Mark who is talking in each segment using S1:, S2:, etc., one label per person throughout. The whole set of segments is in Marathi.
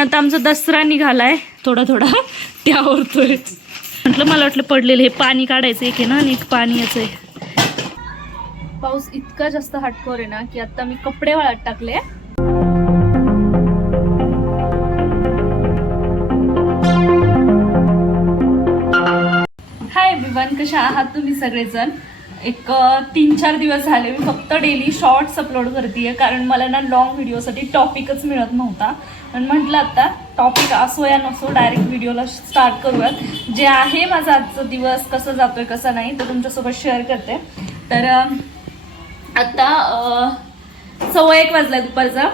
S1: आता आमचा दसरा निघालाय. थोडा थोडा. ते आवरतोय. म्हटलं मला वाटलं पडलेलं हे पाणी काढायचं एक आहे ना आणि एक पाणी याचं आहे. पाऊस इतका जास्त हाटकोर आहे ना की आता मी कपडे वाळत टाकले. हाय विवान कशा आहात तुम्ही सगळेजण? एक तीन चार दिवस झाले मी फक्त डेली शॉर्ट्स अपलोड करते कारण मला ना लॉंग व्हिडिओसाठी टॉपिकच मिळत नव्हता. पण म्हटलं आता टॉपिक असो या नसो डायरेक्ट व्हिडिओला स्टार्ट करूयात. जे आहे माझा आजचा दिवस कसं जातोय कसं नाही तो तुमच्यासोबत शेअर करते. तर आत्ता सव्वा एक वाजला दुपारचा.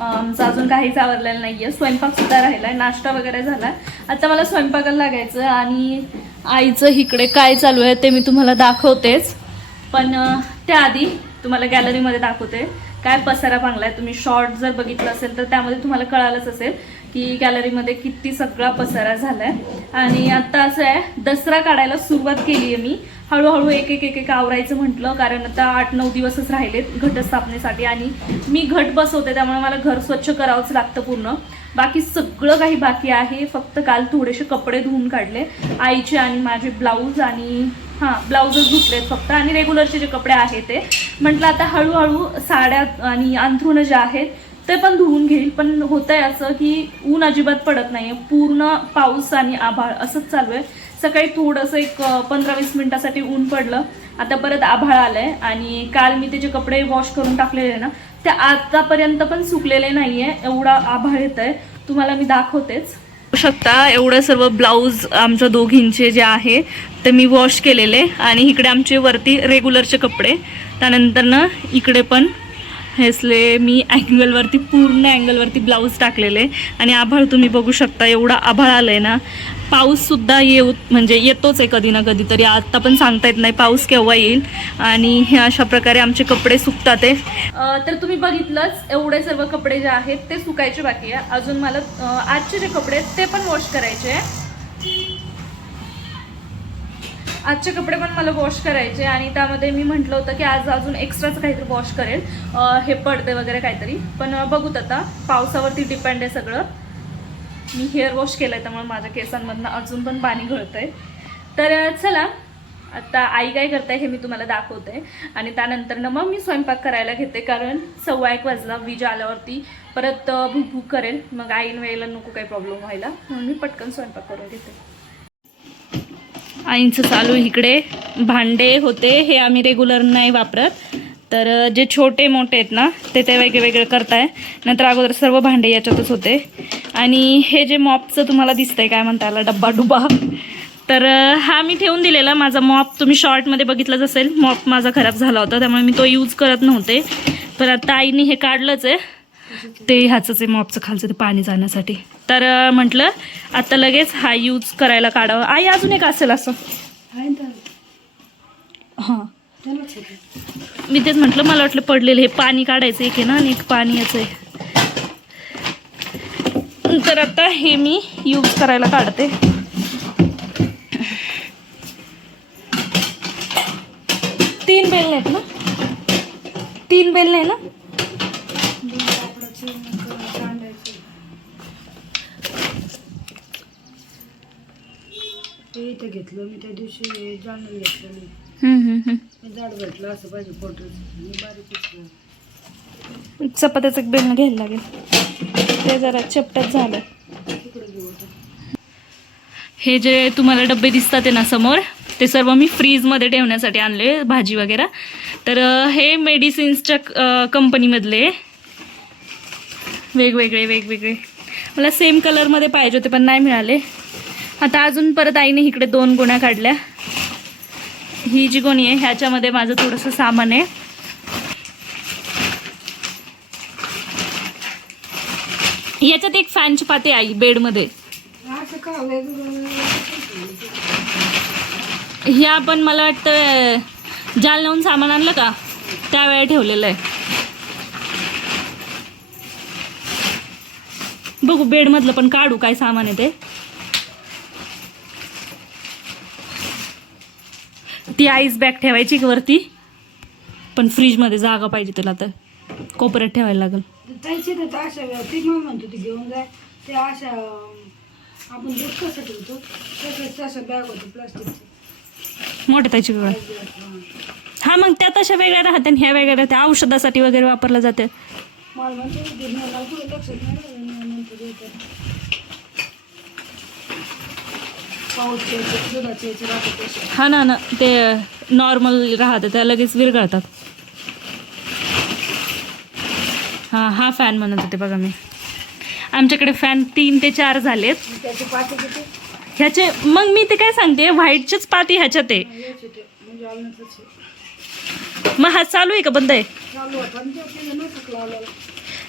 S1: आमचं अजून काहीच आवरलेलं आहे स्वयंपाकसुद्धा राहिला आहे नाश्ता वगैरे झाला. आता मला स्वयंपाकाला लागायचं आणि आईचं इकडे काय चालू आहे ते मी तुम्हाला दाखवतेच. पण त्याआधी तुम्हाला गॅलरीमध्ये दाखवते. काय पसारा बांगलाय तुम्ही शॉर्ट जर बघितलं असेल तर त्यामध्ये तुम्हाला कळालंच असेल की गॅलरीमध्ये किती सगळा पसारा झालाय. आणि आता असं आहे दसरा काढायला सुरुवात केली आहे मी. हळूहळू एक एक एक एक आवरायचं म्हटलं कारण आता आठ नऊ दिवसच राहिलेत घटस्थापनेसाठी आणि मी घट बसवते त्यामुळे मला घर स्वच्छ करावंच लागतं पूर्ण. बाकी सगळं काही बाकी आहे फक्त काल थोडेसे कपडे धुवून काढले. आईचे आणि माझे ब्लाऊज आणि हां ब्लाऊजच धुतलेत फक्त. आणि रेग्युलरचे जे कपडे आहेत ते. म्हटलं आता हळूहळू साड्या आणि अंथरुणं जे आहेत ते पण धुवून घेईल. पण होत आहे असं की ऊन अजिबात पडत नाही आहे पूर्ण पाऊस आणि आभाळ असंच चालू आहे. सकाळी थोडंसं एक पंधरा वीस मिनटासाठी ऊन पडलं. आता परत आभाळ आलं आहे आणि काल मी ते जे कपडे वॉश करून टाकलेले ना ते आतापर्यंत पण सुकलेले नाही आहे एवढा आभाळ येत आहे तुम्हाला मी दाखवतेच. शकता. एवढं सर्व ब्लाऊज आमच्या दोघींचे जे आहे ते मी वॉश केलेले. आणि इकडे आमचे वरती रेग्युलरचे कपडे. त्यानंतर ना इकडे पण हेसले मी अँगलवरती पूर्ण अँगलवरती ब्लाऊज टाकलेले. आणि आभाळ तुम्ही बघू शकता एवढा आभाळ आलं आहे ना पाऊससुद्धा येऊ म्हणजे येतोच आहे कधी ना कधी तरी. पण सांगता येत नाही पाऊस केव्हा येईल. आणि हे अशा प्रकारे आमचे कपडे सुकतात आहे तर तुम्ही बघितलंच एवढे सर्व कपडे जे आहेत ते सुकायचे बाकी आहे. अजून मला आजचे जे कपडे आहेत ते पण वॉश करायचे आहे. आजचे कपडे पण मला वॉश करायचे आणि त्यामध्ये मी म्हटलं होतं की आज अजून एक्स्ट्राचं काहीतरी वॉश करेल. हे पडते वगैरे काहीतरी. पण बघूत आता. पावसावरती डिपेंड आहे सगळं. मी हेअर वॉश केलं आहे त्यामुळे माझ्या केसांमधनं अजून पण पाणी गळतं आहे तर चला. आता आई काय करते हे मी तुम्हाला दाखवते. आणि त्यानंतर ना मग मी स्वयंपाक करायला घेते. कारण सव्वा एक वाजला वीज आल्यावरती परत भूक भूक करेल. मग आईन वेळेला नको काही प्रॉब्लेम व्हायला. म्हणून मी पटकन स्वयंपाक करून घेते. आईंचं चालू इकडे. भांडे होते हे आम्ही रेग्युलर नाही वापरत. तर जे छोटे मोठे आहेत ना ते ते वेगळे वेगळे करताय. नंतर अगोदर सर्व भांडे याच्यातच होते. आणि हे जे मॉपचं तुम्हाला दिसतंय काय म्हणता याला डब्बा डुबा तर हा मी ठेवून दिलेला. माझा मॉप तुम्ही शॉर्टमध्ये बघितलंच असेल. मॉप माझा खराब झाला होता त्यामुळे मी तो यूज करत नव्हते. पण आता आईने हे काढलंच आहे. ते ह्याचंच आहे मॉपचं खालचं ते पाणी जाण्यासाठी. तर म्हटलं आता लगेच हा यूज करायला काढावं. आई अजून एक असेल असं. हां. मी तेच म्हटलं मला वाटलं पडलेलं हे पाणी काढायचं एक आहे ना आणि एक पाणी याचं आहे. तर आता हे मी यूज करायला काढते. तीन बेल आहेत ना? तीन बेल नाही ना
S2: ते इथं घेतलं मी त्या दिवशी जाणून घेतलं मी.
S1: हम्म, हम्म, हम्म.
S2: मी जाड घेतलं असं पाहिजे फोटो मी बारीक घेतलं
S1: चपात्याचं एक बेलणं घ्यायला लागेल. ते जरा चपटच झालं.
S2: तिकडे घेऊ आता.
S1: हे जे तुम्हाला डबे दिसतात आहे ना समोर ते सर्व मी फ्रीजमध्ये ठेवण्यासाठी आणले भाजी वगैरे. तर अं, हे मेडिसिन्सच्या कंपनीमधले. वेगवेगळे वेगवेगळे. मला सेम कलरमध्ये पाहिजे होते पण नाही मिळाले. आता अजून परत आईने इकडे दोन गोण्या काढल्या. ही जी गोणी आहे ह्याच्यामध्ये माझं थोडंसं सामान आहे. याच्यात एक फॅनची पाते आई बेडमध्ये.
S2: असं
S1: ह्या पण मला वाटतं जालन्याहून सामान आणलं का? त्यावेळेला ठेवलेलं आहे. बघू बेडमधलं पण काढू काय सामान आहे ते. ती आईस बॅग ठेवायची का वरती. पण फ्रीजमध्ये जागा पाहिजे त्याला तर. कोपऱ्यात ठेवायला लागेल.
S2: त्याची तर ती मग म्हणतो ती घेऊन जाय ते आपण दूध कसं ठेवतो? तसं तशा बॅग होते प्लास्टिकचे
S1: मोठ्या त्याची गळ हा. मग त्या तशा वेगळ्या राहते आणि ह्या वेगळ्या राहते औषधासाठी वगैरे वापरल्या जाते
S2: मला म्हणते लक्षात नाही राहिलं, नंतर येतं. पाऊस यायचे दुधाचे यायचे राहते तसे
S1: हा ना ना ते नॉर्मल राहते त्या लगेच विरघळतात. हा हा फॅन म्हणत होते बघा मी. आमच्याकडे फॅन तीन ते चार झालेत. ह्याचे मग मी ते काय सांगते व्हाईटचेच पाती ह्याच्यात आहे.
S2: ते
S1: मग हा चालू आहे का बंद आहे?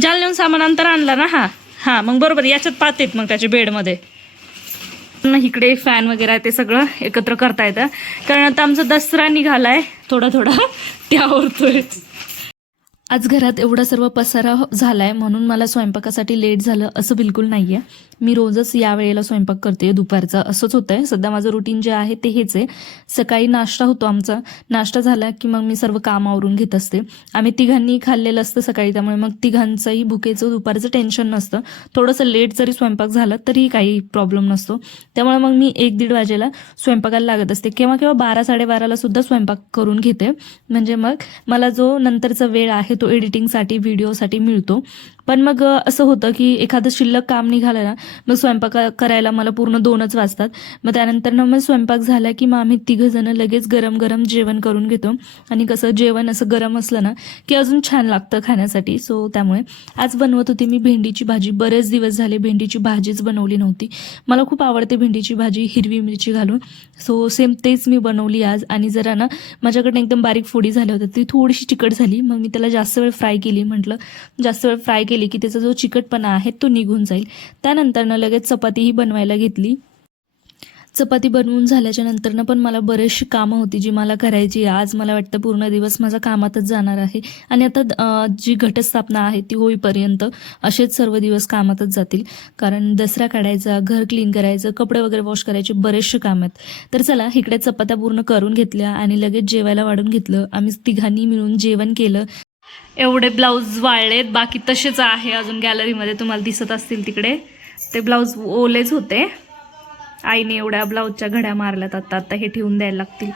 S1: जालन्याहून सामान अंतर आणला ना हा. हा मग बरोबर याच्यात पाते आहेत मग त्याच्या बेडमध्ये इकडे फॅन वगैरे आहे ते सगळं एकत्र करता येतं कारण आता आमचा दसरा निघालाय थोडा थोडा त्यावरतोय आज घरात एवढा सर्व पसारा झालाय म्हणून मला स्वयंपाकासाठी लेट झालं असं बिलकुल नाहीये. मी रोजच या वेळेला स्वयंपाक करते दुपारचा. असंच होतंय. सध्या माझं रुटीन जे आहे ते हेच आहे. सकाळी नाश्ता होतो आमचा. नाश्ता झाला की मग मी सर्व काम आवरून घेत असते. आम्ही तिघांनी खाल्लेलं असतं सकाळी त्यामुळे मग तिघांचंही भुकेचं दुपारचं टेन्शन नसतं. थोडंसं लेट जरी स्वयंपाक झाला तरीही काही प्रॉब्लेम नसतो. त्यामुळे मग मी एक दीड वाजेला स्वयंपाकाला लागत असते. केव्हा केव्हा बारा साडेबाराला सुद्धा स्वयंपाक करून घेते. म्हणजे मग मला जो नंतरचा वेळ आहे तो एडिटिंगसाठी व्हिडिओसाठी मिळतो. पण मग असं होतं की एखादं शिल्लक काम निघालं ना मग स्वयंपाक करायला मला पूर्ण दोनच वाजतात. मग त्यानंतर ना मग स्वयंपाक झाला की मग आम्ही तिघंजणं लगेच गरम गरम जेवण करून घेतो. आणि कसं जेवण असं गरम असलं ना की अजून छान लागतं खाण्यासाठी. सो त्यामुळे आज बनवत होती मी भेंडीची भाजी. बरेच दिवस झाले भेंडीची भाजीच बनवली नव्हती. मला खूप आवडते भेंडीची भाजी हिरवी मिरची घालून. सो सेम तेच मी बनवली आज. आणि जरा ना माझ्याकडनं एकदम बारीक फोडी झाल्या होत्या. ती थोडीशी चिकट झाली. मग मी त्याला जास्त जास्त वेळ फ्राय केली म्हटलं जास्त वेळ फ्राय केली की त्याचा जो चिकटपणा आहे तो निघून जाईल. त्यानंतरनं लगेच चपातीही बनवायला घेतली. चपाती बनवून झाल्याच्या नंतरनं पण मला बरेचशी कामं होती जी मला करायची आज मला वाटतं पूर्ण दिवस माझा कामातच जाणार आहे. आणि आता जी घटस्थापना आहे ती होईपर्यंत असेच सर्व दिवस कामातच जातील. कारण दसरा काढायचा घर क्लीन करायचं कपडे वगैरे वॉश करायचे बरेचसे काम आहेत. तर चला इकडे चपात्या पूर्ण करून घेतल्या आणि लगेच जेवायला वाढून घेतलं. आम्ही तिघांनी मिळून जेवण केलं. एवढे ब्लाऊज वाळलेत बाकी तसेच आहे अजून गॅलरीमध्ये तुम्हाला दिसत असतील तिकडे. ते ब्लाऊज ओलेच होते. आईने एवढ्या ब्लाऊजच्या घड्या मारल्यात आता आता हे ठेवून द्यायला लागतील.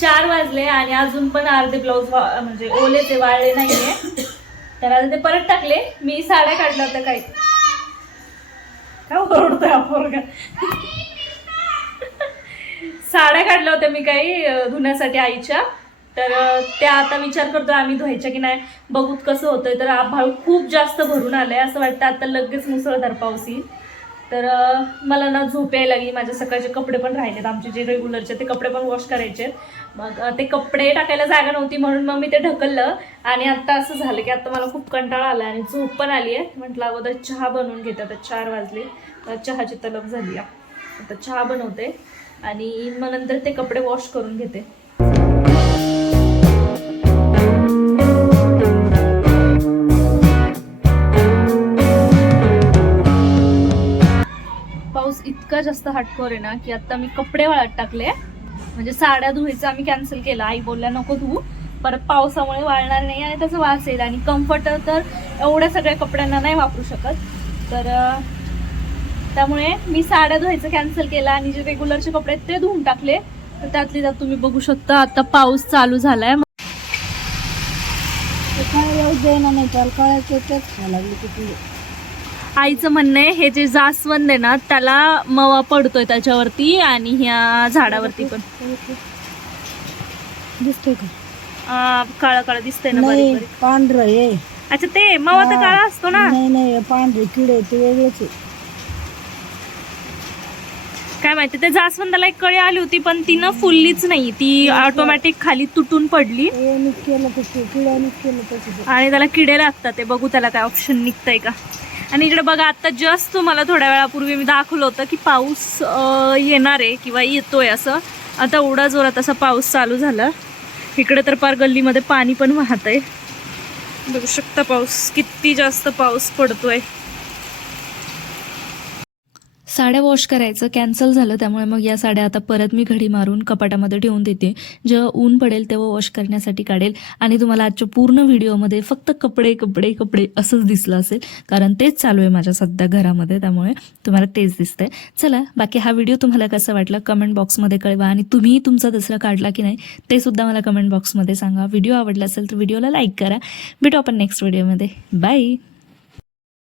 S1: चार वाजले आणि अजून पण अर्धे ब्लाऊज म्हणजे ओले ते वाळले नाहीये. तर आता ते परत टाकले. मी साड्या काढल्या होत्या काही. काय ओरडतोय आपण साड्या काढल्या होत्या मी काही धुण्यासाठी आईच्या. तर त्या आता विचार करतोय आम्ही धुवायच्या की नाही. बघूत कसं होतंय. तर आभाळ खूप जास्त भरून आलंय. असं वाटतं आता लगेच मुसळधार पाऊस येईल. तर मला ना झोप यायला लागली. माझे सकाळचे कपडे पण राहिलेत. आमचे जे रेग्युलरचे ते कपडे पण वॉश करायचे मग ते कपडे टाकायला जागा नव्हती म्हणून मग मी ते ढकललं. आणि आता असं झालं की आता मला खूप कंटाळा आला आणि झोप पण आली आहे म्हटलं अगोदर चहा बनवून घेतात चार वाजले. तर चहाची तलब झाली आहे. आता चहा बनवते आणि मग नंतर ते कपडे वॉश करून घेते. पाऊस इतका जास्त हटकोर आहे ना की आता मी कपडे वाळत टाकले. म्हणजे साड्या धुवायचं आम्ही कॅन्सल केलं. आई बोलल्या नको धुवू परत पावसामुळे वाळणार नाही आणि त्याचं वास येईल आणि कम्फर्ट तर एवढ्या सगळ्या कपड्यांना नाही वापरू शकत. तर त्यामुळे मी साड्या धुवायचं कॅन्सल केलं आणि जे रेग्युलरचे कपडे आहेत ते धुवून टाकले. तर त्यातली त्यात तुम्ही बघू शकता आता पाऊस चालू झालाय. आईचं म्हणणं आहे हे जे जास्वंद आहे ना त्याला मवा पडतोय त्याच्यावरती आणि ह्या झाडावरती पण.
S2: दिसतोय का?
S1: काळा काळा दिसतंय ना.
S2: पांढरं आहे.
S1: अच्छा ते मवा तर काळा असतो ना.
S2: नाही पांढरे किडे ते वेगळेच आहे
S1: काय माहिती ते जास्वंदाला एक कळी आली होती पण ती ना फुललीच नाही. ती ऑटोमॅटिक खाली तुटून पडली.
S2: तसं
S1: आणि त्याला किडे लागतात ते बघू त्याला काय ऑप्शन निघतंय का. आणि इकडे बघा आता जस्ट तुम्हाला थोड्या वेळापूर्वी मी दाखवलं होतं की पाऊस येणार आहे किंवा येतोय असं. आता एवढा जोरात असा पाऊस चालू झाला. इकडे तर पार गल्लीमध्ये पाणी पण वाहत आहे बघू शकता पाऊस किती जास्त पाऊस पडतोय. साड्या वॉश करायचं कॅन्सल झालं त्यामुळे मग या साड्या आता परत मी घडी मारून कपाटामध्ये ठेवून देते. जेव्हा ऊन पडेल तेव्हा वॉश करण्यासाठी काढेल. आणि तुम्हाला आजच्या पूर्ण व्हिडिओमध्ये फक्त कपडे कपडे कपडे असंच दिसलं असेल. कारण तेच चालू आहे माझ्या सध्या घरामध्ये त्यामुळे तुम्हाला तेच दिसतंय. चला बाकी हा व्हिडिओ तुम्हाला कसा वाटला कमेंट बॉक्समध्ये कळवा. आणि तुम्ही तुमचा दसरा काढला की नाही ते सुद्धा मला कमेंट बॉक्समध्ये सांगा. व्हिडिओ आवडला असेल तर व्हिडिओला लाईक करा. भेटू आपण नेक्स्ट व्हिडिओमध्ये बाय